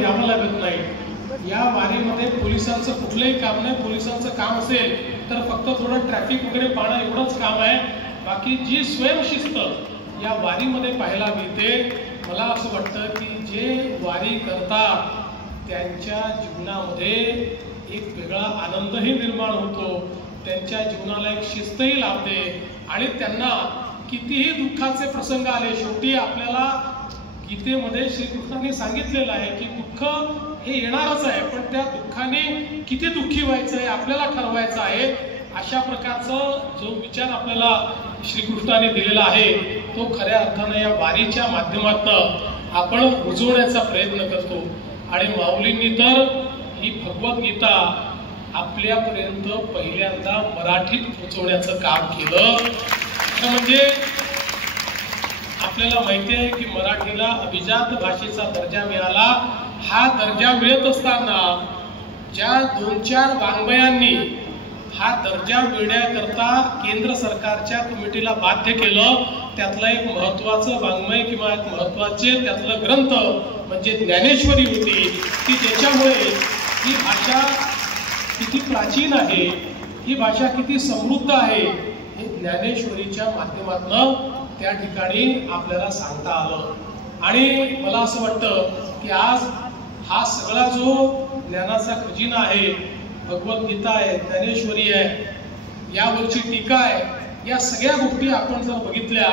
पण यावं लागत नाही। या वारीमध्ये पोलिसांचं कुठलंही काम नाही। पोलिसांचं काम असेल तर फक्त थोडं ट्रॅफिक वगैरे पाहणं एवढंच काम आहे। बाकी जी स्वयंशिस्त या वारीमध्ये पाहायला मिळते, मला असं वाटतं की जे वारी करतात त्यांच्या जीवनामध्ये एक वेगळा आनंदही निर्माण होतो, त्यांच्या जीवनाला एक शिस्तही लाभते आणि त्यांना कितीही दुःखाचे प्रसंग आले, शेवटी आपल्याला गीतेमध्ये श्रीकृष्णाने सांगितलेलं आहे की दुःख हे येणारच आहे, पण त्या दुःखाने किती दुःखी व्हायचं आहे आपल्याला ठरवायचं आहे। अशा प्रकारचा जो विचार आपल्याला श्रीकृष्णाने दिलेला आहे तो खऱ्या अर्थाने या वारीच्या माध्यमातून आपण रुजवण्याचा प्रयत्न करतो। आणि माऊलींनी तर ही भगवद्गीता आपल्यापर्यंत पहिल्यांदा मराठीत पोहोचवण्याचं काम केलं। म्हणजे आपल्याला माहिती आहे की मराठीला अभिजात भाषेचा दर्जा मिळाला। हा दर्जा मिळत असताना ज्या 2-4 वाङ्मयांनी हा दर्जा मिळण्याकरता केंद्र सरकारच्या कमिटीला बाध्य केलं, त्यातलं एक महत्वाचं वाङ्मय किंवा एक महत्वाचे त्यातलं ग्रंथ म्हणजे ज्ञानेश्वरी होती, की ज्याच्यामुळे ही भाषा किती प्राचीन आहे, ही भाषा किती समृद्ध आहे हे ज्ञानेश्वरीच्या माध्यमातून त्या ठिकाणी आपल्याला सांगता आलं। आणि मला असं वाटतं की आज हा सगळा जो ज्ञानाचा खजिना आहे, भगवद्गीता आहे, ज्ञानेश्वरी आहे, यावरची टीका आहे, या सगळ्या गोष्टी आपण जर बघितल्या